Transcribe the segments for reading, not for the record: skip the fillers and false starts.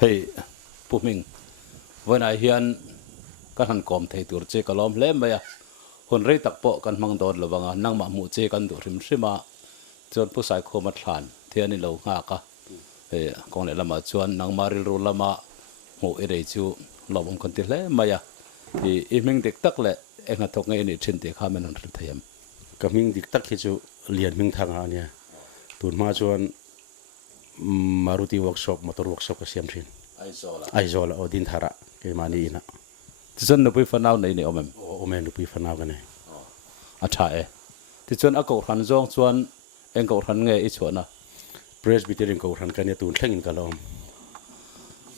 hei puming when I hian kan han kom thei tur che kalom hle maya hun rei tak po kan mang don lowanga nang ma mu che kan du rim rima chon pu sai khoma thlan thian in lo nga ka he kong le lama chuan nang maril ru lama mu e rei chu lobom kan ti hle maya i ming dik tak le enga thok ngai ni thin te kha men han ri thiam kaming dik tak hi chu Lianhmingthanga ania tun ma chuan Maruti workshop motor workshop ka siam thin ai zola odin thara ke mani ina chon no pui fanau nei ni omem omen nu pi fanau ka nei acha e ti chon a kohhran zong chuan eng kohhran nge i chona Presbyterian kohhran ka ne tun thlengin kalom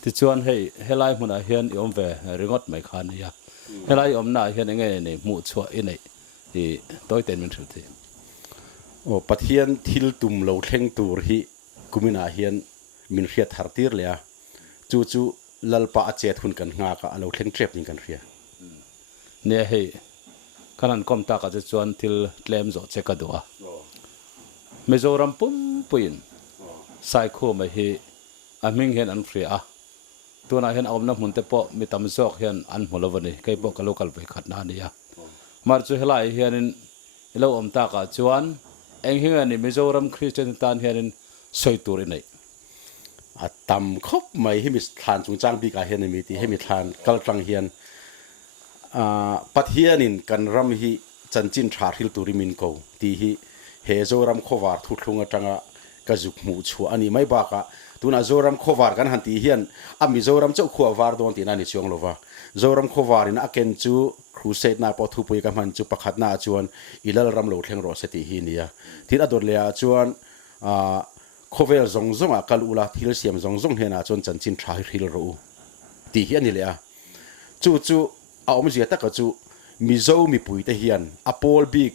ti chuan hei helai hmuna hian i om ve ringot mai khan ya helai om na hian nge nei mu chua i nei i toy ten min thil o pathian thil tum lo thleng tur hi kumina hian min hria thar tir le a chu lalpa a chet hun kan nga ka alo thleng trep ning kan hria ne hei kanan kom ta ka chuan thil tlem zo che ka duwa me zoram pum puin Saikhuma hi aming hen an hria tuna hen awm na mun te po mi tam zok hian an hmulovani kai po ka local ve khat na nia mar chu helai hianin ilo om ta ka chuan eng hingani Mizoram Christian tan hianin soituri nei atam khop mai hi mi thlan chungchang bi ka hian mi ti he mi thlan kaltang hian pathianin kan ram hi chanchin thar hil turimin ko ti hi he Zoram Khawvar thu thlunga tanga ka juk mu chu ani mai ba ka tuna Zoram Khawvar kan han ti hian a Mizoram chau Khawvar don ti na ni chuang lova Zoram Khawvar in aken chu crusade na po thu pui ka man chu pakhat na chuan ilal ram lo thleng ro se ti hi nia tin ador le a chuan khovel zong zong a kal ula thil siam zong zong hena chon chanchin tha hil ro ti hi ani le a chu a om zia ta ka chu mizo mi pui te hian a pawl big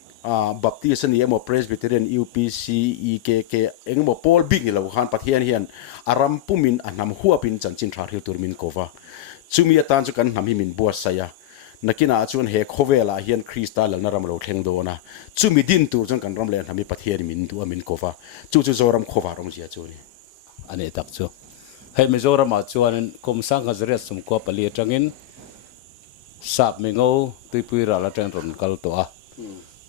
Baptist ni emaw Presbyterian UPC EKK emaw pawl big ni lo khan pathian hian aram pumin anam huapin chanchin tha hil turmin kova chumi atan chu kan nam hi min buas saya nakina chuan he khowela hian Krista lalna ram lo thleng dona chumi din tur chon kan ram le nami pathian min tu amin kova chu Zoram Khawvar ong zia chu ni ani tak chu hei Mizoram a chuan kum sang ka zria sum ko pali atangin sap me ngo tuipui ra la tang ron kal to a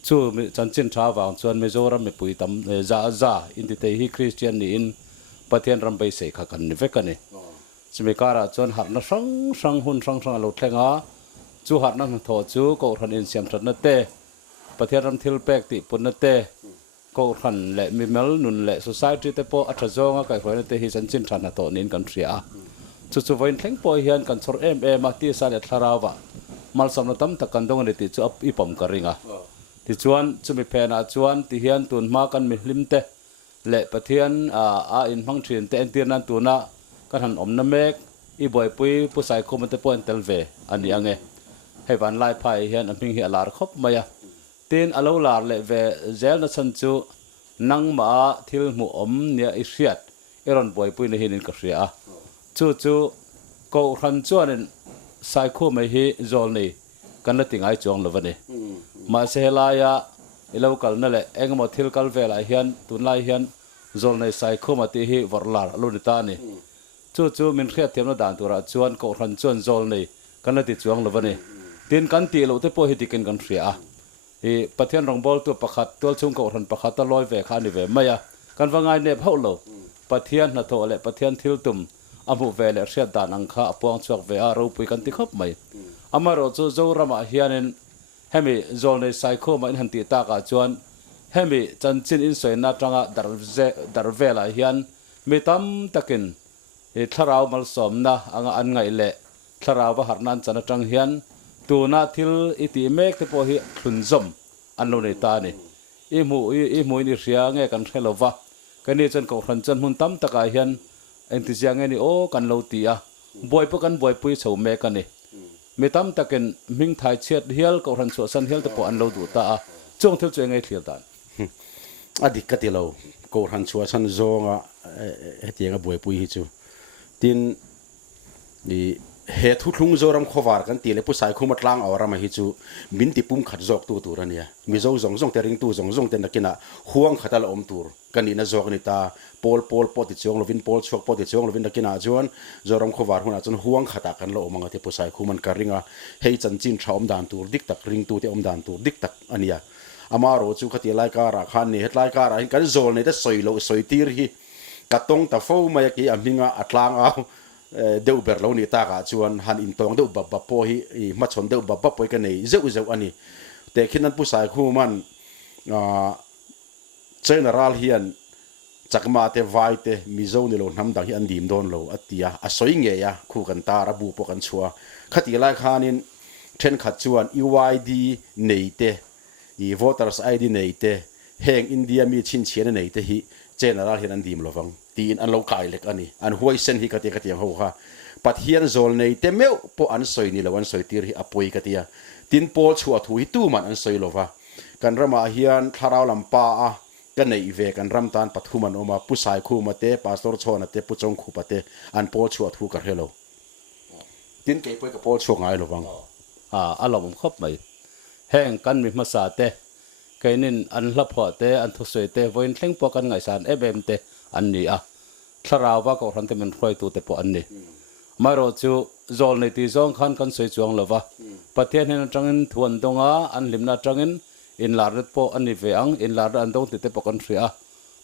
chu mi chanchin tha wang chuan Mizoram me pui tam za in ti te hi Christian ni in pathian ram bai se kha kan ni vekani chumi kara chuan har na sang hun sang lo thlenga chu har na tho chu ko ran in siam that na te pathian ram thil pek ti pun na te ko khan le mi mel nun le society te po atha zonga kai hoi na te hi chanchin than na to nin kan thria chu voin thleng po hian kan chor ma ti sa le thlarawa mal sam na tam tak kan dong ni ti chu i pom ka ringa ti chuan chumi phena chuan ti hian tun ma kan mi hlim te le pathian a in hmang thin te en tir nan tuna kan han om na mek i boy pui pu Saikhuma te po en telve ani ange hei vanlai phai hian aming hi alar khop maya tin alo lar le ve zel na chan chu nang ma thil mu om nia i hriat eron boy pui na hin ka hria chu ko khan chuanin Saikhuma hi Zawlnei kan la tingai chong lovani ma se helaya ilo kal na le engmaw thil kal vela hian tunlai hian Zawlnei Saikhuma ti hi vorlar aluni ta ni chu min hriat thiam na dan tura chuan ko khan chuan Zawlnei kan la ti chuang lovani tin kan ti lo te po hi tikin kan hria hi pathian rongbol tu pakhat tol chung ko khan pakhat ta loi ve kha ni ve maya kan wangai ne phaulo pathian na tho le pathian thil tum amu ve le hriat dan angkha apawng chuak ve a ro pui kan ti khop mai amaro chu Zoram a hianin hemi Zawlnei Saikhuma in hanti ta ka chuan hemi chanchin in soina tanga darvela hian mitam takin e tharau mal somna anga an ngai le tharau wa harnan chana tang hian tuna thil iti mek te po hi thunzom an lo nei ta ni i mu ni hria nge kan khelova kani chan ko khan chan hun tam taka hian entisiang ni o kan lo ti a boy po kan boy pui chho me kan ni mitam takin ming thai chet hial ko ran so san hial te po an lo du ta a chong thil chuai ngai thlir dan adik ka ti lo ko ran chua san zonga hetianga boy pui hi chu tin ni he thu thlung zoram khawvar kan ti le pu Saikhuma Thlan awra ma hi chu min ti pum khat jok tu tur ania mi zo zong zong te ring tu zong zong te nakina huang khatal om tur kanina zok ni ta pol pot ti chong lovin pawlchhuak pot ti chong lovin nakina chuan zoram khawvar huna chun huang khata kan lo omanga te pu Saikhuma ka ringa hei chanchin thaum dan tur dik tak ring tu te om dan tur dik tak ania amaro chu khati lai ka ra khan ni hetlai ka ra hin kan zol nei te soilo soitir hi katong ta fo ma ki aminga Tlangau deu ber lo ni ta ka chuan han in tong deu bab po hi ma chon deu bab po ka nei zeu ani te khinan pu Saikhuma general hian chakma te vai te mizo ni lo nam dang hi an dim don lo atia a soi nge ya khu kan ta ra bu po kan chua khati lai khanin then khat chuan UID nei te I voters ID nei te heng India mi chin chian nei te hi general hian an dim lovang tin an lo kai lek ani an huai sen hi kati ho kha pat hian zol nei te meu po an soi ni lo an soi tir hi apoi katia tin pawlchhuah thu hi tu man an soi lova kan rama hian tharau lampa a kan nei ve kan ram tan pathuman oma pu Saikhuma te pastor chona te pu chongkhupa te an pawlchhuah thu ka helo tin ke poi ka pawlchhuak ngai lovang alom khop mai heng kan mi masa te kainin an hlapho te an thusoi te voin thleng po kan ngai san ebem te an ni a thlarawa ko ran te men khoi tu te po an ni maro chu Zawlnei ti zong khan kan soi chuang lova pathian hen atangin thuan donga an limna atangin in larret po ani ve ang in lar an dong te po kan thria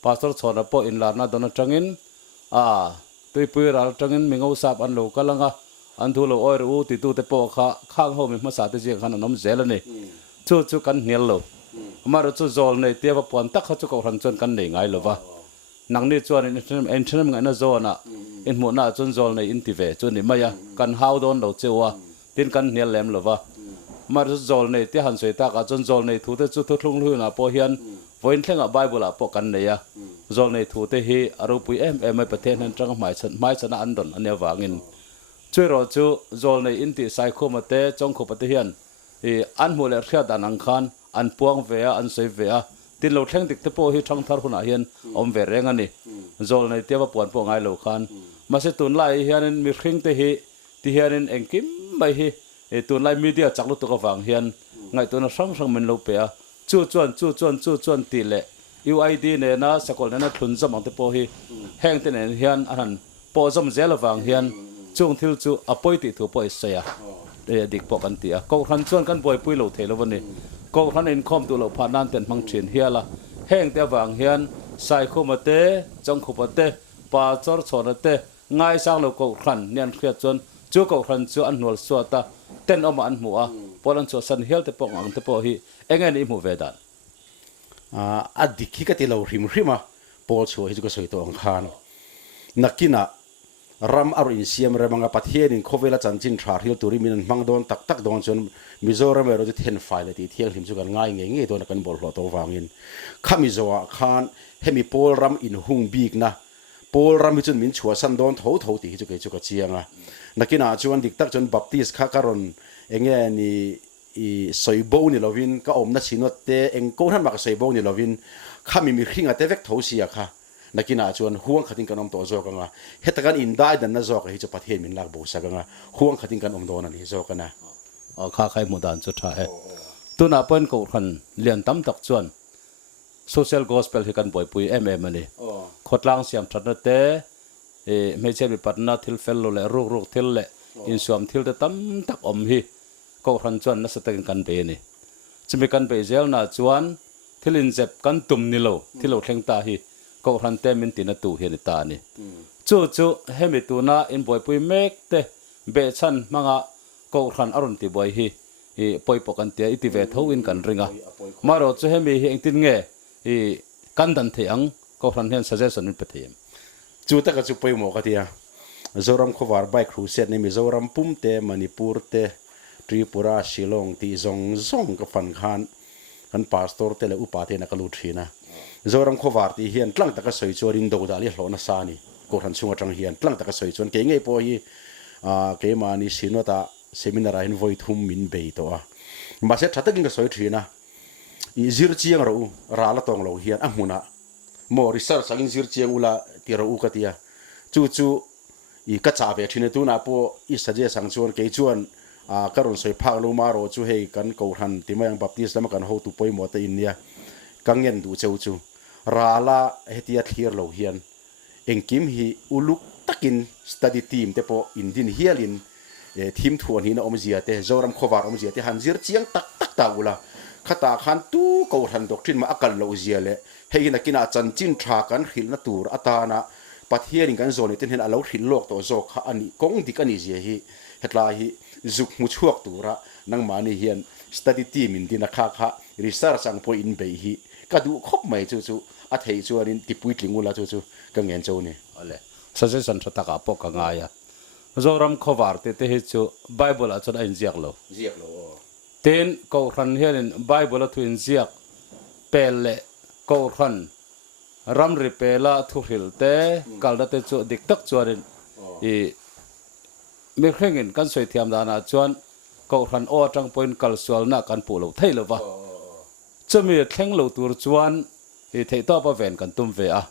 pastor chona po in larna don atangin tuipui ral atangin mingo sap an lo kalanga an thu lo oi ru ti tu te po kha khang ho mi masa te je khan anom zelani chu kan nial lo amaro chu Zawlnei te ba pon tak kha chu ko ran chon kan nei ngai lova nang ni chuan in threm ngai na zona in mu na chun Zawlnei in ti ve chu ni maya kan hau don lo chewa tin kan nial lem lova mar Zawlnei te han soi ta ka chun Zawlnei thu te chu thu thlung lu na po hian voin thlenga bible a po kan nei ya Zawlnei thu te hi aru pui em ai pathen han tang mai chana an don ania wangin chuiro chu Zawlnei in ti Saikhuma te chongkhupa te hian an mu le thria dan ang khan an puang ve an sei ve tin lo thleng dik te po hi thang thar huna hian om ve reng ani Zawlnei te ba pon po ngai lo khan ma se tun lai hian mi khring te hi ti hian engkim mai hi tun lai media chaklu to ka wang hian ngai to na sang men lo pe chu chuan ti le UID ne na sakol na thun zamang te po hi heng te ne hian an po zam zel wang hian chung thil chu apoi ti thu po isaya dik po kan tia kohhran chuan kan boi pui lo thelo wani kohhran in khom tu lo phanan ten mang thin hiala heng te wang hian Saikhuma te chongkhupa te pastor chona te ngai sang lo kohhran nian khria chuan chu kohhran chu an nual suata ten oma an mua polan chu san hel te po ang te po hi engen I mu vedan adikhi ka ti lo rim pawlchhuah hi chu ka soi to ang khan nakina ram aru in siam remanga pathian in khovela chanchin thar hil turi min mang don tak don chon Mizoram ero ju ten file ti thiang him chu kan ngai nge don kan bol hlo to wangin khamizowa khan hemi pol ram in hung big na pol ram chun min chua san don tho ti chu ka chianga nakina chuan dik tak chon Baptist kha karon enge ni I soibo ni lovin ka omna chinot te eng kohhran ma ka soibo ni lovin khami mi khinga te vek thosia kha nakina chuan huang khatin kanom to zo kanga hetakan in dai dan na zo ka hi chu pathian min lak bo sakanga huang khatin kan om don ani zo kana kha khai mudan chu tha he tuna pon ko khan lian tam tak chuan social gospel hi kan boi pui ani khotlang siam thatna te me che bi patna thil fel lo le ruk thil le in suam thil te tam tak om hi ko khan chuan na satain kan be ni chimi kan be zel na chuan thilin zep kan tum ni lo thilo thleng ta hi ko ran te min tina tu he ni ta ni chu hemi tu na in boy pui mek te be chan manga ko ran arun ti boy hi poi pokan te iti ve tho in kan ringa maro chu hemi hi engtin nge kan dan the ang ko ran hen suggestion in pathiam chu ta ka chu poi mo ka tia Zoram Khawvar bike crusade ni Zoram pum te Manipur te Tripura Shillong ti zong ka fan khan kan pastor te le upa te na kalu thina Zoram Khawvar ti hian tlang taka soi chuarin do dali hlona sani ko ran chunga tang hian tlang taka soi chuan ke ngei po hi ke mani sinota seminar in voi thum min be to ma se thatagin ka soi thina I zir chiang ro ra la tong lo hian amuna mo research angin zir chiang ula ti ro ka tia chu i ka cha ve thine tu na po i saje sang chuan ke chuan karon soi phak lo ma ro chu hei kan kohhran timang baptist lama kan ho tu poimo te in nia kangen du cheu chu rala hetia thlir lo hian engkim hi uluk takin study team te po indin hialin thim thuan hi na omzia te zoram khawvar omzia te hanzir chiang tak tak ta ula khata khan tu kohhran doctrine ma akal lo zia le hei na kina chanchin tha kan khil na tur atana pathiarin kan zone ten hen alo khil lok to zo kha ani kong dik ani zia hi hetla hi zuk mu chuak tura nang mani hian study team in dina kha kha research ang po in be hi kadu khop mai chu chu a thei chu arin tipui tlingula chu chu ka ngen chau ni ale suggestion thata ka po ka ngaya zoram khawvar te he chu bible a chon a injiak lo ten kohhran hian bible a thu injiak pelle kohhran ram ripela thuhil te kalda te chu dik tak chuarin i mi khrengin kan soi thiam dana chuan kohhran o atang point kal sual na kan pu lo thei lo wa chumi thleng lo tur chuan i thei to pa ven kan tum ve a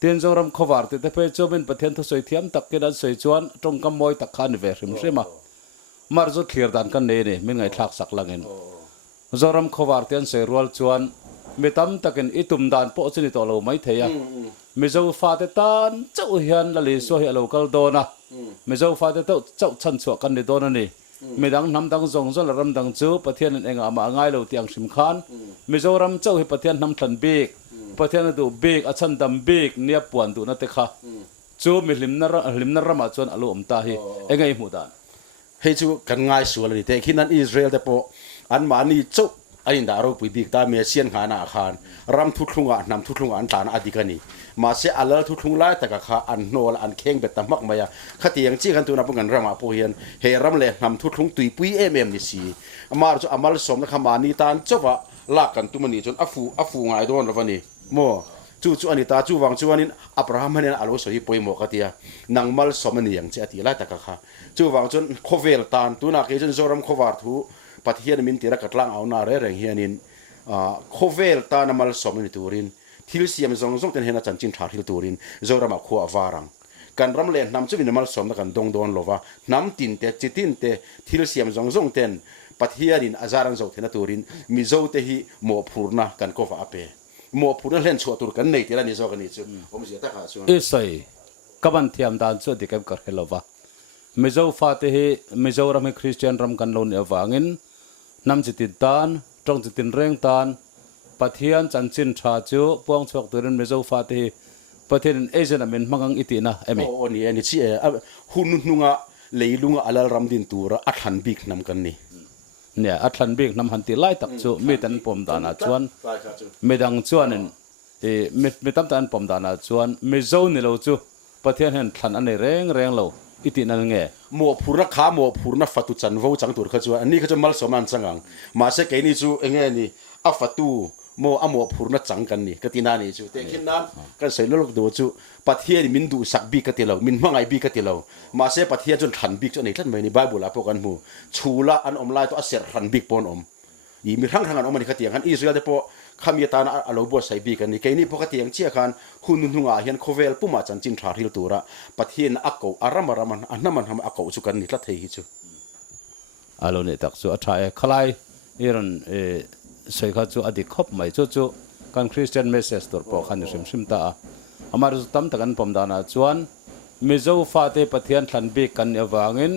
tin zoram khawvar te pe chomin pathian thu soi thiam tak ke dan soi chuan tong kam moi tak khan ve hrim hrima mar zo thlir dan kan ne ni min ngaihthlak sak langin zoram khawvar ten soi rual chuan mitam takin itum dan po chini to lo mai theya mizo fa te tan chau hian la li so hi local dona mizo fa te to chau chan chu kan ni dona ni midang nam dang zong zol ram dang chu pathian enga ma ngai lo tiang sim khan mizoram chau hi pathian nam thlan bek pathian du bek achan dam bek nia puan du na te kha chu mi hlimna rama chuan alu omta hi engai mu dan hei chu kan ngai sual ni te khinan Israel te po an mani chau ain da ro pui bik ta me sian khana khan ram thu thlunga nam thu thlunga an tan adikani ma se alal thu thlung lai ta ka kha an nol an kheng bet tamak maya khatiang chi kan tu na pungan rama po hian he ram le nam thu thlung tui pui ni si amar chu amal som na khamani tan chowa la kan tu mani chon afu ngai don rawani mo chu ani ta chu wang chu anin abraham hanen alo so hi poimo katia nangmal somani yang che ati lai ta ka kha chu wang chon khovel tan tu na ke chon zoram khawvar thu pathian min tira ka Tlangau na re reng hianin khovel ta namal somni turin thil siam zong zong ten hena chanchin thar hil turin Zoram a khuwa warang kan ram le nam chu namal som na kan dong don lova nam tin te chitin te thil siam zong zong ten pathianin azaran zo thena turin mi zo te hi mo phurna kan ko va ape mo phurna len chu tur kan nei tira ni zo kan ni chu om sia ta kha chu isai kaban thiam dan chu dikem kar helova mizo fa te hi mizoram christian ram kan lo ni awangin nam chitin tan tong chitin reng tan pathian chanchin tha chu pawlchhuak turin mizo fa te hi pathian asian amen mangang itina emi o ni ani chi hun nunga leilunga alal ram din tura athan bik nam kan ni ne athan bik nam han ti lai tak chu mi tan pom dana chuan medang chuanin mi tam tan pom dana chuan mizo ni lo chu pathian han thlan ane reng lo itina nge mo phurna kha mo phurna fatu chan vo chang tur kha chu ani kha chu mal soman changang ma se ke ni chu enge ni a fatu mo amo phurna chang kan ni katina ni chu te khin nan kan sei lok do chu pathian min du sak bi ka ti lo min mangai bi ka ti lo ma se pathian chun than bi chu nei tlan mai ni bible a po kan mu chula an om lai to a ser than bi pon om i mi rang rang an om ni khatiang han Israel te po khamia ta na alo bo sai bi kan ni ke ni po khatiang chia khan hun hunga hian khovel puma chanchin thar hil tura pathian akko aram anaman ham akko chu kan ni tla thei hi chu alo ne tak chu atha e khalai iron sei kha chu adi khop mai chu kan christian message tor po khan sim ta amar zu tam takan pom dana chuan mizo fa te pathian thlan bek kan awangin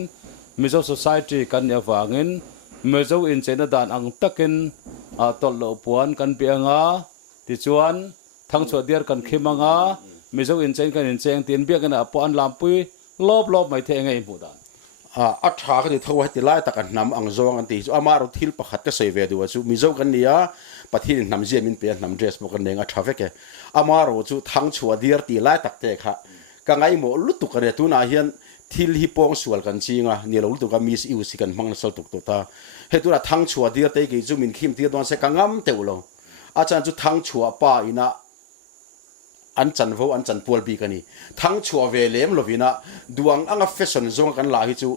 mizo society kan awangin mizo in chena dan ang takin a tol lo puan kan pianga ti chuan thang chho diar kan khimanga mizo in chen kan in cheng tin biak na po an lampui lop mai the ngai mu dan a tha ka ni thawa ti lai takan nam ang zong an ti chu amaro thil pakhat ka sei ve du chu mizo kan nia pathin nam je min pe nam dress mo kan nenga thaveke amaro chu thang chhuwa diar ti lai tak te kha ka ngai mo lutu ka re tu na hian thil hi pong sual kan chinga ni lo lutu ka mis iu si kan mang sal tuk to ta he tu na thang chhuwa diar te ge chu min khim ti don se ka ngam te ulo a chan chu thang chhuwa pa ina an chan vo an chan pol bi kani thang chhuwa ve lem lovina duang anga fashion zong kan la hi chu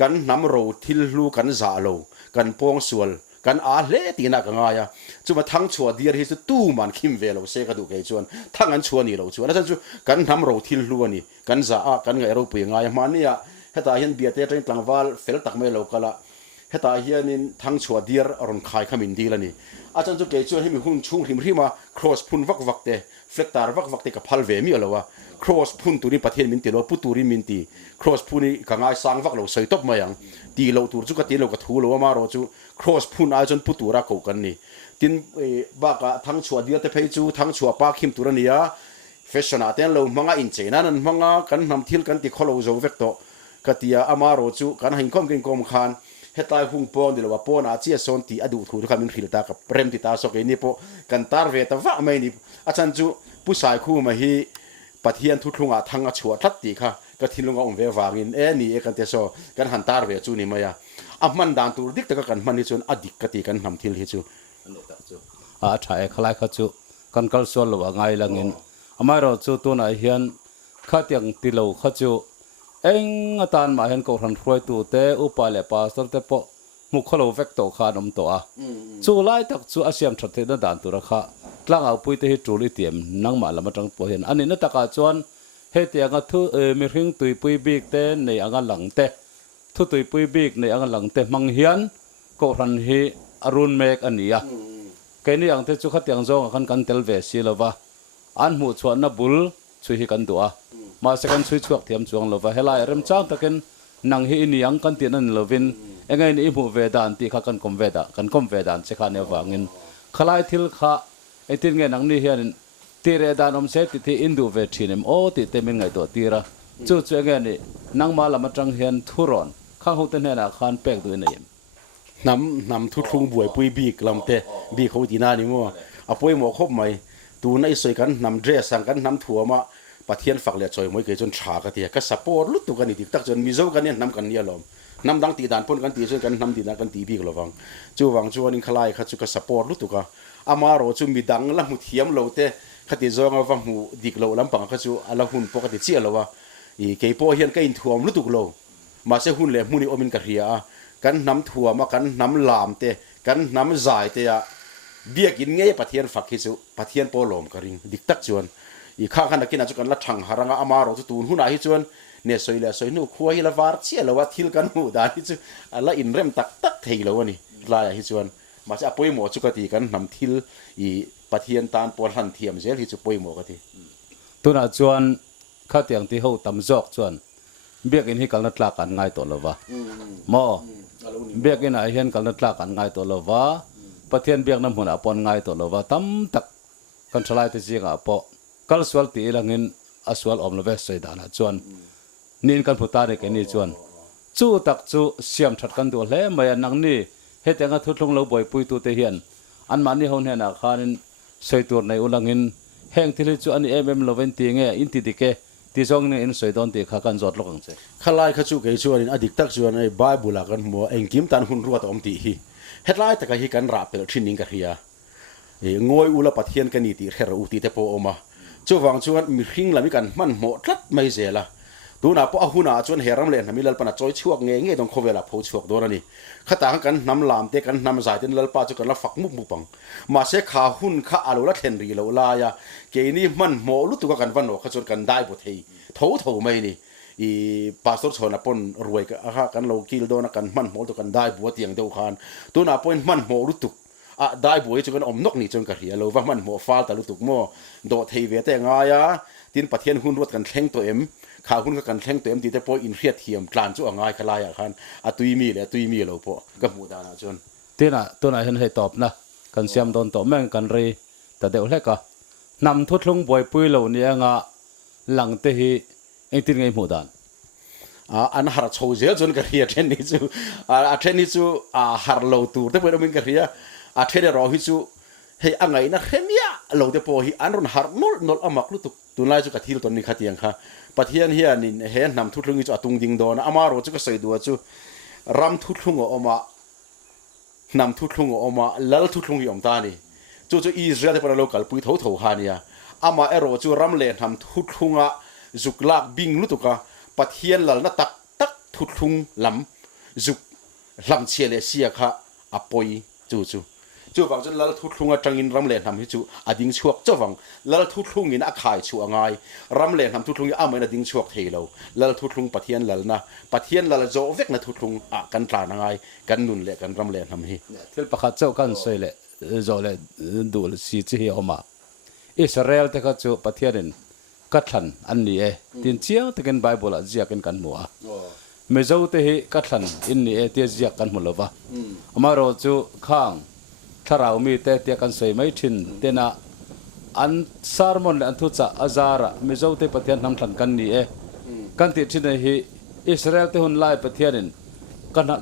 kan nam ro thil hlu kan za lo kan pong sual กันเล่ตีนักง่ายจู่มาทั้งชัวเดียร์ที่สุดตู้มันคิมเวลเสกดูเกจวนทั้งอันชัวนี่เราชัวแล้วจู่กันทำเราทิลล้วนนี่กันจะกันไงเราเปลี่ยนง่ายมันเนี่ยเหตุเห็นเบียดเตะTlangauเฟลตักไม่เราก็ละเหตุเห็นทั้งชัวเดียร์อรุณขายขมิ้นดีแล้วนี่อาจารย์จู่เกจวนให้มีหุ่นชุ่งที่มา cross พุ่นวักเตะ flectar วักเตะกับพัลเวมีอะไรวะ cross พุ่นตัวนี้ประเทศมินตีเราปุ๊ตุริมินตี cross พุ่นนี่กังไงสร้างวักเราใส่ตบมาอย่างตีเราตัวจู่ก็ตีเราก็ทูเราว่ามาเราจู่ cross พุ่นอาจารย์ปุ๊ตุระกูกันนี่ทินบ้ากทั้งชัวเดียร์เตะไปจู่ทั้งชัวปาคิมตัวนี้อ่ะ fashion อาเตนเรามังอินเจนั่นมังกันนำทิลกันที่เขาเราจะเวกโตกติยาอามาเราจู่กันหินก้มกินก้มขานเหตุหุ่งปอนเดี๋ยวว่าปอนอาเจียสอนตีอดูถูกคำมินฟิลตากับเรมติตาสกนี่ปอกันตาร์เวตว่าไม่นี่อาจารย์จู่ผู้ชายคู่มาฮีปะเทียนทุกลุงอาทั้งชัวทัดตีค่ะก็ทิ้งลงเอาเววางินนี่กันเตโซกันหันตาร์เวจู่นี่มาอ่ะมันด่านตัวดิกแต่ก็กันมันนี่จนอดีตกติกันทำทิ้งที่จู่ใช่คล้ายๆจู่กันกัลส่วนหรือว่าไงลังเงินไม่เราจู่ตัวไหนเห็นข้าเตียงตีเราข้าจู่เอ็งตานมาเห็นkohhranรวยตัวเตะอุปาเลปาสตอร์เตปะมุขโลเวกโตขานมตัวจู่ไล่ตักจู่อาเซียมชัดเจนด่านตัวระค่ะTlangauปุยเตหิจูลิเตียมนังมาละมาจังปอเห็นอันนี้นัตตะกาจวนเฮเตียงก็ทุมีริงตุยปุยบิกเตในอังหลังเตทุตุยปุยบิกในอังหลังเตมังเฮียนkohhranฮีอรุณเมกอันนี้แค่นี้อังเตจุขัดยังจงกันเตลเวสิลวะอันหมู่ชวนนับบุลช่วยให้กันตัวมาสักกันช่วยช่วยเทียมจวงลวะเฮลัยเริ่มจ้างตะกันนังฮีนี่ยังกันตีนันลวินเองไงนี่หมู่เวดานตีข้ากันคมเวดากันคมเวดานเสกานเนวางินขลายทิลข้าไอ้ที่เงี้ยนังนี่เฮียนตีเรดานอมเซติที่อินดูเวทีนิมโอติเตมินไงตัวตีระจู่ๆเงี้ยนี่นังมาละมาจังเฮียนทุรอนข้างหูเตนเฮน่ะขานเป็กตัวนี่นำทุกลุงบวยปุยบีกลำเตบีเขาตีน่านี่มั้งอ่ะปุยหมอคบไหมตัวในสวยกันนำเดรสสั่งกันนำถั่วมาปะเทียนฝักเลียจอยมวยเกยจนฉากกันทีก็สปอร์ตลุตุกันนี่ติตักจนมีเจ้ากันเนี่ยนำกันเนี่ยลมนำดังตีด่านพ่นกันตีจนกันนำตีด่านกันตีบีกระวังจู่วังจู่วันนี้ขลายเขาจู่ก็สปอร์ตลุตุกันอามาโรจู่มีดังละมุเทียมเราเตคติจงเอาฟังหูดิกเราลำปังเขาจู่อะไรหุ่นปกติเชี่ยเราว่าอีเกยโปเฮียนก็อินถ่วมลุตุกเรามาเสียหุ่นเลยมุนี่อมินกระเฮียกันนำถั่วมากันนำลามเตกันนำจ่ายเตะเบียกินเงี้ยปะเทียนฝักเขาจู่ปะเทียนโปลอมกระริงดิกตักจวนอีข้างขันนักกินอาจจะกันละชังหารังอามาเราจู่หุ่นอะไรจวนเนี่ยสวยเลยสวยนู่คุยละวาร์เชี่ยละว่าทิลกันหูได้จู่อะไรอินเริ่มตักเทยแล้ววะนี่ลายฮิจวนมาจะป่วยหมอจุกติกันนำทิลอีปะเทียนตานปวดหันเทียมเสียที่จะป่วยหมอกติตัวน่ะจวนข้าเตียงที่เขาตำจอกจวนเบียกินให้กันนัดลากันง่ายตัวละวะหมอเบียกินไอเห็นกันนัดลากันง่ายตัวละวะปะเทียนเบียกน้ำหุ่นปนง่ายตัวละวะตั้มตักกันสลายที่จริงอ่ะปอกัลสวลตีละเงินอสวลอมละเวสใส่ดานะจวนนี่กันพุตาเด็กนี่จวนจู่ตักจู่เสียมชัดกันตัวเล่ไม่นังนี่เฮ็ดยังก็ทุกลงเราบ่อยปุยตัวเตียนอันมันนี่เขาเนี่ยนะข้านี่ใส่ตัวในอุลังเงินแห้งที่จู่อันนี้ละเวนตีเงี้ยอินติดิเกที่จงเนี่ยอินใส่ตอนตีข้ากันจอดลงเสียขลายขจู่เกยจวนอดีตตักจวนในไบเบิลกันมัวเองกิมตันหุ่นรัวตัวอมตีฮีเฮ็ดไล่แต่ก็ฮีกันราบเป็นชิ้นนิงกันเฮียงอยอุลปะเทียนกันนี่ตีเขรอุตีเตโปอมาจู่วังจวนมีหิงละมีกันมันหมดลัดไม่เสียละตัวน่ะพอหุ่นจวนเฮรัมเลนมีลปนัดจอยช่วงเงี้ยต้องเขาเวลาพาวกโดนนี่ข้าต่างกันนำลามเตกันนำสายเตนลปาจุกันละฝักมุกมุปังมาเสกขาหุ่นข้าอาลุละเทนรีละลายเกนี่มันหมอลุตุกันวันโนข้าจวนกันได้บุตรเท่าไม่นี่อีปาสตอร์ชนปนรวยกันโลกิลโดนกันมันหมอตุกันได้บัวเตียงเดียวกันตัวน่ะปนมันหมอลุตุได้บัวจุกันอมนกนี่จนกระเหียเราว่ามันหมอฟ้าตะลุตุกหมอโดดเทเวแต่งายตินปะเทียนหุ่นรวดกันแข่งตัวข้าหุ่นกันแข่งตัวตีแต่พออินเรียดเทียมกลานจู่ง่ายขลายคันตุยมีเลยตุยมีเราพอกับหมูดานะจนที่น่ะตัวไหนเห็นให้ตอบนะกันเสียมโดนตอบแม่งกันเรแต่เดี๋ยวแรกก็นำทุดลงบ่อยปุยเหล่านี้งะหลังเตหีเองติดไงหมูดานอันหาร์โชเจจนกระเรียเทนนิจูเทนนิจูหาร์โลตูแต่เมื่อมินกระเรียเทนรอฮิจูเฮ้ยอังไงนะเขมียเราเดปอฮิอันรุนหาร์นอลอามักลุตุตัวไล่จูกะทิลตัวนี้ขัดยังค่ะปะเทียนเฮียนินเห็นนำทุดลงจูตุงดิงโดนอามาโรจูก็ใส่ดัวจูรำทุดลงออกมานำทุดลงออกมาแล้วทุดลงยอมตานี่จู่อิสราเอลที่เป็นโลกาลปุยเท่าฮานี่อามาโรจูรำเลนทำทุดลงจุกลากบิงลุตุกะปะเทียนหลังนัตักทุดลงลำจุกลำเชียเลเซียค่ะอปอย จู่ฟังจนลทุกลุงจังอินรำเล่นทำให้จู่อดิ่งชวกเจ้าฟังลทุกลุงอินอาขายชัวง่ายรำเล่นทำทุกลุงอ้ามันอดิ่งชวกเทเราลทุกลุงปะเทียนลนะปะเทียนลโจเวกนะทุกลุงกันตราง่ายกันนุนเละกันรำเล่นทำให้ที่ประคัตเจ้ากันสวยเลยโจเลยดูสีจีออกมาอิสราเอลที่เขาจู่ปะเทียนกัดทันอันนี้ตินเชียวที่กันไบเบิลเจียกันมัวเมื่อเจ้าที่กัดทันอินนี้ที่เจียกันหมดแล้ววะมาเราจู่ข้างถ้าเรามีแต่เตียกันสวยไม่ทิ้งเตน่ะอันสารมนอันทุจอาจาระเมื่อเจ้าที่ปะเทียนทำทันกันนี้กันที่ที่นี่อิสราเอลที่หุ่นไล่ปะเทียนกัน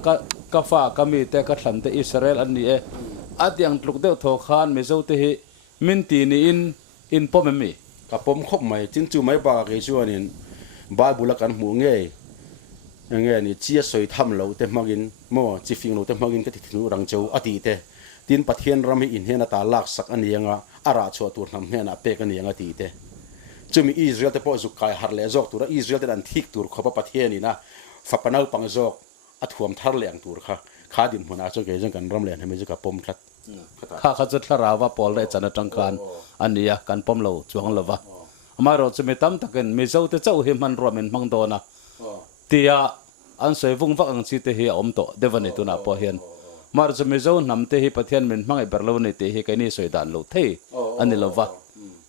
กฟ้าก็มีแต่กัดทันแต่อิสราเอลอันนี้อัดยังตลุกเดียวทอขานเมื่อเจ้าที่มินตีนี่อินป้อมมีกับผมคบใหม่จินจูไม่บากไอ้ชัวนี่บาบุลกันหัวเงี้ยนี่เจี๊ยสวยทำเราเต็มมากินมั่วจีฟิงเราเต็มมากินก็ติดหนูรังเจ้าอดีตตินปะเทียนรำให้อินเฮนตาลักสักอันยังอาราชัวตัวทำเฮนเปกันยังอดีตจะมีอิสราเอลแต่พอสุกายฮาร์เลจอกตัวอิสราเอลแต่อันทิกตัวเขาปะเทียนนี่นะฝักปนเอาปังจอกอัฐวมทาร์เลงตัวค่ะขาดินหัวหน้าเจ้าเกจังกันรำเลียนให้ไม่จะกับปมคัดข้าขจัดลาวาปอลได้จันทร์จังการอันนี้กันปมเราจวงเลวะมาเราจะไม่ตั้มตะกันไม่เจ้าแต่เจ้าเห็นมันรวมเป็นมังโดนะเตียอันสวยฟุ้งฟักอังสิเตหีอมโตเดวันนี้ตัวน่ะพอเห็นมาเราจะไม่เจ้านำเตหีปะเทียนเป็นมังไอเบอร์โลนี่เตหีกันนี่สวยด่านเราเทอันนี้เลวะ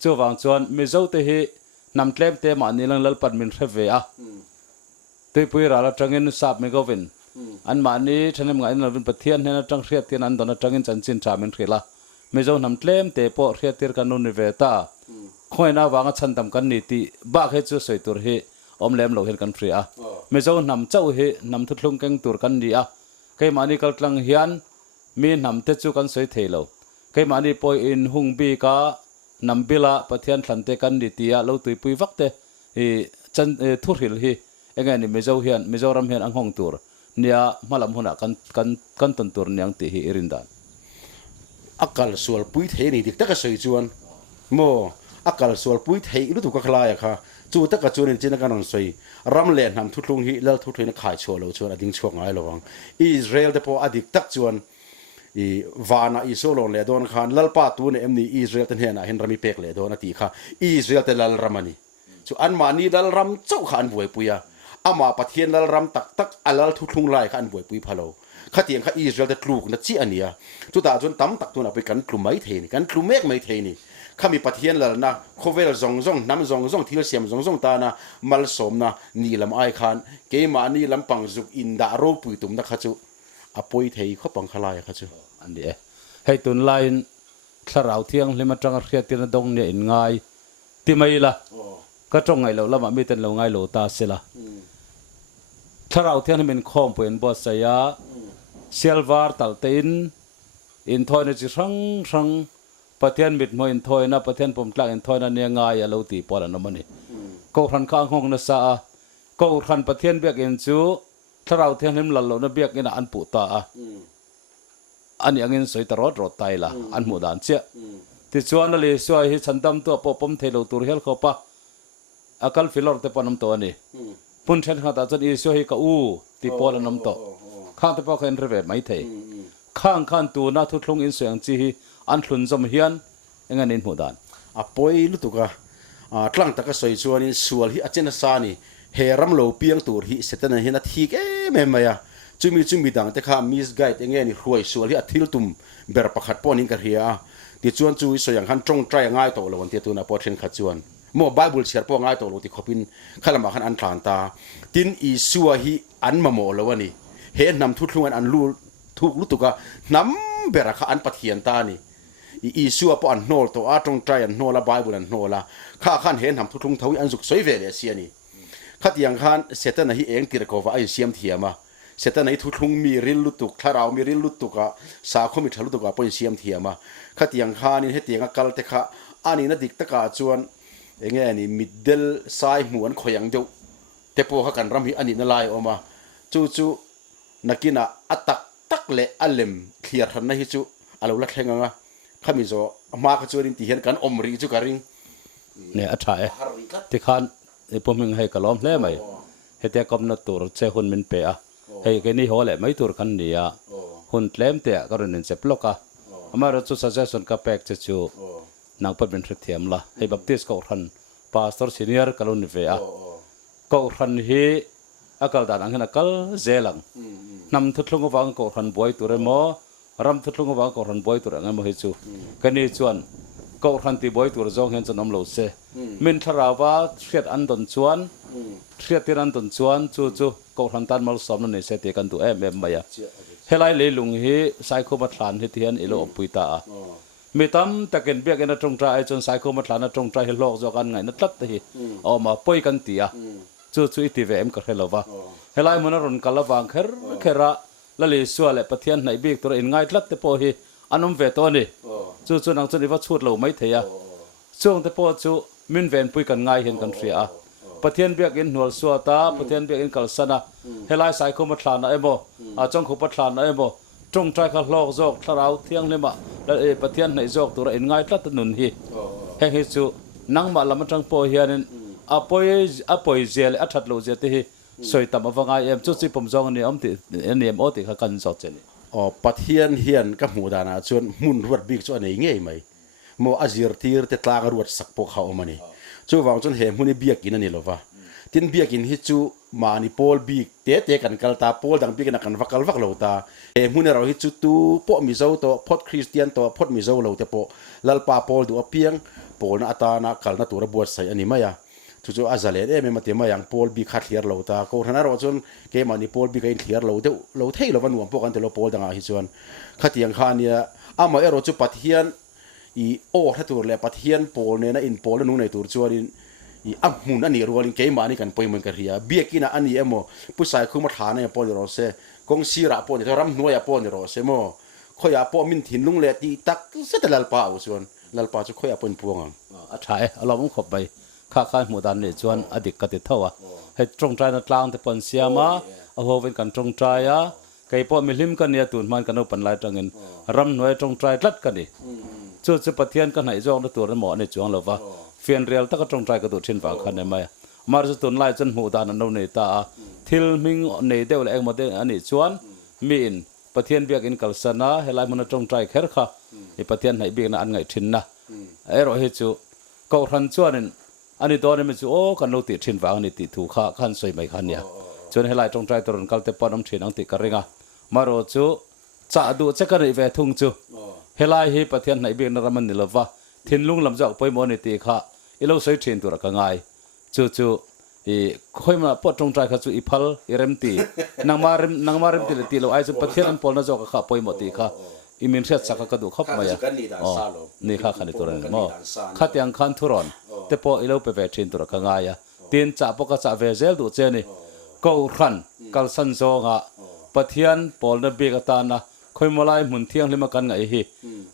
เจ้าวังจวนไม่เจ้าเตหีนำเล็บเตมันนี่ลังลปัดมินเทเวียตัวปุยราละจังเงินสับไม่ก็วินอันมันนี่ฉันยังไงนั่นเป็นปะเทียนเห็นจังเรียดเทียนอันตอนจังเงินจันจินชามินเรียละไม่เจ้านำเล็บเตปอเรียดเทียนกันนู่นนี่เวต้าคอยน่าวางชันทำกันนี่ตีบ้าให้เจ้าสวยตัวเฮอมเล็มเราเห็นกันฟรีไม่เจ้านำเจ้าเฮนำทุกลุงแกงตัวกันดีใครมานี่กัลลังเฮียนมีนำเตจูกันสวยเทเราใครมานี่ปอยอินหุงบีกานำบิละปะเทียนสันเตกันดีตีเราตุยปุยวักเตจันทุริลเฮเองนี่ไม่เจ้าเฮียนไม่เจ้ารำเฮียนอังหงตัวเนี่ยมาลำหัวหน้ากันตันตัวเนี่ยตีเฮอิรินดานอากาศสวลปุยเทนี่ดิกตะกะสวยจวนโมอากาศสวลปุยเทรู้ถูกก็คลายค่ะจู่ตะกะจวนจินกันนสวยรำเล่นทำทุกลุงฮิแล้วทุกทีนักขายชัวเราชวนอดิ่งช่วงไงระวังอิสราเอลแต่พออดิกตักจวนวานาอิโซโลนเลดอนขันลัลปาตูนเอ็มนี่อิสราเอลตั้งเห็นนะเห็นรามีเป็กเลดอนตีค่ะอิสราเอลแต่ลัลรามานีจู่อันมานี่ลัลรำเจ้าขันบวยปุยอามาปะเทียนลัลรำตักอัลลัลทุกลุงไล่ขันบวยปุยพะโลข้าเตียงข้าอิสราเอลแต่กลูกนัดจีอันเนี้ยจู่ตาจนตั้มตักตัวน่ะไปกันกลุ่มไม่เทนี่กันกลุ่มเมกไม่เทนี่ข้ามีปะเทียนแล้วนะโคเวลซองน้ำซองที่เราเสียมซองตานะมัลสมนะนี่ลำไอคันเกมานี่ลำปังจุกอินดาโรปุยตุ่มนะข้าจู่อปอยเทยเขาปังขลายข้าจู่อันนี้ให้ตุนไลน์สระเอาเที่ยงเลยมาจังเรียตีนดงเนี่ยง่ายที่ไม่ละก็จงไงเราแล้วมาไม่เป็นเราไงเราตาเสียละสระเอาเที่ยงให้เป็นคอมเป็นบอสยาเซลวาร์ตัลเตนอินทอยนี่จะรังปะเทียนมิดมวยอินทอยนะปะเทียนผมกลางอินทอยนั่นเนี่ยง่ายเราตีปอละน้ำมันนี่ก็ขันข้างห้องนั่นซะก็ขันปะเทียนเบียกอินจูสระเอาเที่ยงให้มันหล่อๆนั่นเบียกอินอันปุตตาอันนี้เงินสวยตลอดรถไตละอันหมู่ด่านเชี่ยที่ชวนนั่นเลยช่วยให้ฉันทำตัวปมเทโลตัวเฮลเขาปะอาการฟิลล์แต่ปนน้ำตัวนี่ปุ่นเช่นข้าตาจนอีช่วยให้กับที่ปอละน้ำตัวข้างแต่ปอเห็นระเบิดไม่เทข้างตัวน่าทุกลงอินเสียงจีอันหลุนจมเฮียนเงินอินหมู่ด่านปอยลุตุกะกลางตะกะสวยชวนนี่สวลฮิอาเจนซานี่เฮรัมโลเปียงตัวฮิเสตนันเฮนัทฮิกแม่มาจุมีดังแต่ข้ามิสไกด์เงี้ยนี่รวยสวยที่อัฐิลตุมเบรปะขัดป้อนิงกระเฮียที่ชวนจุยสวยอย่างขันจงใจง่ายโตเลยวันที่ตัวน่ะพอเช่นขัดชวนมั่วไบเบิลเชียร์ป้อง่ายโตเลยที่ขบินข้าละมาขันอันทานตาตินอีสัวฮิอันมาโมเลยวันนี้เห็นนำทุกลุงอันลูทุกลุตุกะน้ำเบรข้าอันปะเทียนตานี่อีสัวป้ออันโนลตัวอาจงใจอันโนละไบเบิลอันโนละข้าขันเห็นนำทุกลุงทวีอันสุกสวยเวรเสียนี่ขัดอย่างขันเสร็จนั่นฮิเองติระกว่าไอเสียมเทียมเสร็จในทุกลุงมีริลลุตุกถ้าเรามีริลลุตุกะสาคมิทลุตุกะปนเสียมเทียมข้าเตียงข้านี่ให้เตียงกัลเตค่ะอันนี้นัดดิกตะกาจวนเงี้ยนี่มิดเดิลสายหมวนขยังเจ้าแต่พวกเขากันรำหิอันนี้นั่นลายออกมาจู่นักกินอัตตักเละอัลเลมเคลียร์ทันนะฮิจู่อาลูลักเฮงะข้ามีโซมากจวนที่เห็นกันอมริจู่การิงเนี่ยอัจฉริยะที่ขันผมยังให้กระล้อมเล่ไหมให้แต่กำนัดตัวเจ้าคนมันเปะให้แค่นี้หัวแหละไม่ตัวกันเดีย หุ่นเล่มเตะก็เรื่องเจ็บล็อกอ่ะมาเราจะ suggestion กับแปกจะจูนางเป็นthiamละให้ Baptist ก็ทัน Pastor Senior ก็ลุ้นเวียก็ทันฮีอากาศด่านอันนั้นก็เจลังนำทุกลงวางก็ทันบ่อยตัวเรมอรำทุกลงวางก็ทันบ่อยตัวงั้นมาให้จูกันนี่ชวนก็ทันที่บ่อยตัวจงเห็นจะน้ำเหลวเสมินทราวาเทียดอันตนชวนเทียดที่อันตนชวนจูก็ทันตันมาสอบนั่นเองเสตีกันตัวไปอ่ะเฮลัยเลยลุงฮีไซโคมาทลานเฮตียนเอโลอปุยตามีตั้มตะเกียนเบียกันนะตรงใจจนไซโคมาทลานนะตรงใจเฮลอกจอกันไงนั่นตัดที่ออกมาป่วยกันตีอ่ะจู่อีทีเวมก็เฮลวะเฮลัยมันรุนกัลวางเคระละเลยสัวเลยปะเทียนไหนบีกตัวเองไงตัดแต่พอฮีอันนั้นเวตัวนี่จู่นังจนอีว่าชุดเราไม่เทียช่วงแต่พอจู่มินเวนปุยกันไงเห็นกันเสียปะเทียนเบียกินหัวสัวตาปะเทียนเบียกินกัลสนะเฮลัยไซโคมาทลานนะเอโมจงขุปทลานนะเอโมจงใจขัดลอกจอกทาราวเที่ยงเลยมาแล้วปะเทียนไหนจอกตัวเองไงตัดถนนฮีเฮงฮิจูนังมาละมันจังพอเฮียนอปอยเจลอัดโลเจติฮีสวยตามฟังไอจุดที่ผมจองนี่เอ็มโอติกันจอดเจนี่ปะเทียนเฮียนกับหมูดานาชวนมุนรวดบิ๊กชวนไหนเงี้ยไหมโมอาจิรทีร์เตตลางรวดสักพวกเขาเอามานี่จู่วางจนเห็นมุนเบียกินนั่นนี่หรอวะทินเบียกินฮิจูมานี่พอลบิ๊กเตะกันกัลตาพอลดังบิ๊กนักกันวักโลตามุนเราฮิจูตูพอมิโซโตพอดคริสเตียนโตพอดมิโซโลเตปอลัลปาพอลดูอเปียงพอลน่ะตานักกัลน่ะตัวระบวดใส่อันนี้ไหมอะจู่อาจจะเลยไม่มาเตะมาอย่างพอลบิ๊กขัดเลียร์โลตาโคทนาเราจนเกมานี่พอลบิ๊กเลียร์โลเตโลเทย์เราวันหนุ่มพวกกันเตโลพอลดังอาฮิจวนขัดยังข้าเนี่ยมาเราจู่ปะเทียนถ้าตัวเล็บปะเทียนพอลเนี่ยนะอินพอลนุ่งในตัวจวนมุนอันนี้รัวลิงเกมานี่กันไปเหมือนกันเรียเบียกินอันนี้เอโมผู้ชายคือมาทานเนี่ยพอจะรอเสกงซีระพอจะรำนัวยพอจะรอเสโมคอยพอมินถิ่นลุงเล็ดที่ตักเสด็จลัลปาอุส่วนลัลปาจะคอยเป็นพวงใช่เราต้องขบไปข้าหมู่ดันเนี่ยชวนอดีตกติเท่าให้ตรงใจนัดกลางแต่ปนเสียมาเอาหัวเป็นกันตรงใจไก่พอมีลิมกันเนี่ยตุนมันกันเอาเป็นลายจังเงินรำนัวยตรงใจลัดกันดิจู่ปะเทียนกันไหนจองตัวนั้นหมอในจวงเราว่าเฟียนเรียลตะก็ตรงใจกระตุชินฝากคันได้ไหมมาจะตุนไล่จนหูดานันเอาเนตาทิลมิงเนเดวเลยเองมาเดอันนี้ชวนมีนปะเทียนเบียกินกัลสนะให้ไล่มันตรงใจแค่ค่ะไอปะเทียนไหนเบียกนั้นอันไงชินนะไอเราเห็นจู่ก็ทันชวนอันนี้ตัวนี้มันจู่กันเราติดชินฝากอันนี้ติดถูกข้าขันสวยไม่ขันเนี่ยจนให้ไล่ตรงใจตัวนั้นกัลเตปอนน้ำชินอังติดกระเริงอ่ะมาเราจู่จะดูจะกันอีเวทุ่งจู่เฮลัยเฮปะเทียนไหนเบียกนั้นมันนี่ละวะทินลุงลำจากไปมอนิตีค่ะอีเราใช้เทรนตัวละง่ายจู่ค่อยมาปวดตรงใจค่ะจู่อีพัลอีเรมตีนางมาเรมตีเลยตีเราไอ้จู่ปะเทียนพอลน่าจะก็ค่ะไปมอตีค่ะอีมินเสียสักกระดูกขับมาอย่างนี่ค่ะขันตัวนั้นมั้งขัดยังขันทุรอนแต่พออีเราไปเวทเทรนตัวละง่ายตีนจ่าปกติเวเซลดูเจนี่ก็รันกัลสันโซงะปะเทียนพอลนั่นเบียกตานะคอยมาไล่หมุนเที่ยงเลยมากันไงฮี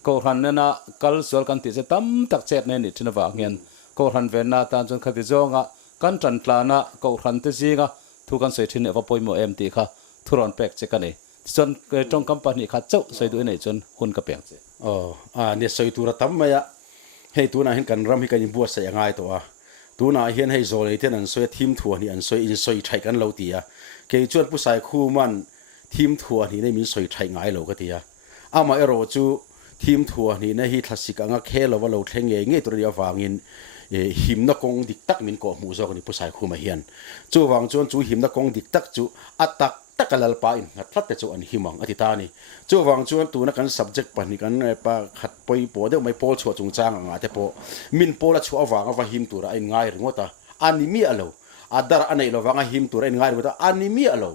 ก็รันเนี่ยนะกัลสวลกันติดจะตั้มตักเจ็ดเนี่ยนี่ชินวางเงินก็รันเวน่าตามจนขัดจงะกันจันทรานะก็รันติจิงะทุกันเสียชินเอวปอยโมเอ็มตีค่ะทุรอนเป็กเจกันนี่จนจงกัมปานีค่ะเจ้าใส่ด้วยนี่จนหุ่นกระเปียงเจเนี่ยใส่ตัวตั้มมาอะให้ตัวน่ะเห็นกันรำให้กันยิบบัวใส่ยังไงตัวน่ะเห็นให้โซเลยที่นั่นสวยทีมทัวร์นี่อันสวยอินสวยใช้กันเราตีเกี่ยจวนผู้ชายคู่มันทีมทัวร์นี่ในมีสวยไทยง่ายเราก็ตีมาเอโรจูทีมทัวร์นี่ในฮิตสิกางะแค่เราว่าเราเทงเงี้ยตัวเดียววางเงินหิมนักกงดิกตักมินก็มูจอกนี่ผู้ชายคู่มาเฮียนจูวางจวนจูหิมนักกงดิกตักจูอัตักตักกันลปาอินหัดทัดแต่จูอันหิมังอธิตานี่จูวางจวนตัวนักกัน subject ปนิกันปะขัดไปปอเดี๋ยวไม่ปอชัวจงจางงาแต่ปอมินปอละชัววางว่าหิมตัวไอ้ง่ายหรือว่าตาอันนี้มีอะไรอัดดาร์อันไหนเราวางหิมตัวไอ้ง่ายหรือว่าอันนี้มีอะไร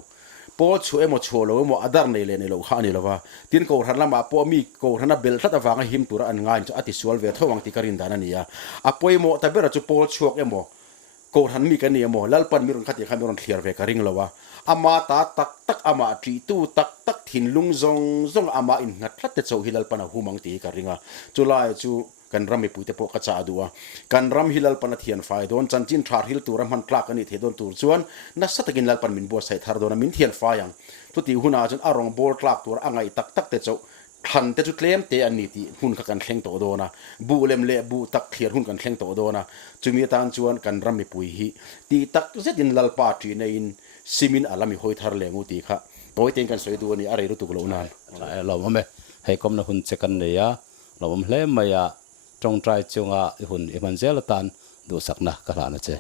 พอช่วยมาช่วยเราเมื่ออาดาร์ในเลนเราข้านี่เราว่าทีนกูทันละมาพอมีกูทันละเบลทัดฟังหิมตัวอันง่ายจะอธิสวลเวทวังติการินดานันนี่พอเมื่อแต่เบลจะพอช่วยเมื่อกูทันมีกันนี่เมื่อลัลปันมีรุนขัดยังมีรุนเคลียร์เวการิงเราว่ามาตาตักมาจีตูตักทินลุงซงมาอินงัดทัดแต่โจฮิลัลปันหูมังติการิงจุลายจูกันรำไม่ปุยแต่พอกระจาดัวกันรำฮิลลปันเทียนไฟโดนจันจินทาร์ฮิลตัวรำมันคลากันนี่เทโดนตัวชวนนัสตะกินลลปันมินบัวใส่ทาร์โดนมินเทียนไฟยังทุติหุนาจนอารมณ์บอลคลากตัวอ่างไอตักแต่เจ้าขันแต่จุดเลี้ยมเตอันนี้ที่หุ่นกันแข่งตัวโดนะบูเล่มเละบูตักเคลียร์หุ่นกันแข่งตัวโดนะจึงมีตานชวนกันรำไม่ปุยฮีตีตักเสดินลลปาจีในอินซิมินอาลามิหอยทาร์เลงูตีค่ะป poi ten kan soi du ni are ru tu lo nan lo me hei kom na hun chekan ne ya lo hle ma ya trong trai chunga hun iman zel tan du sakna ka la na che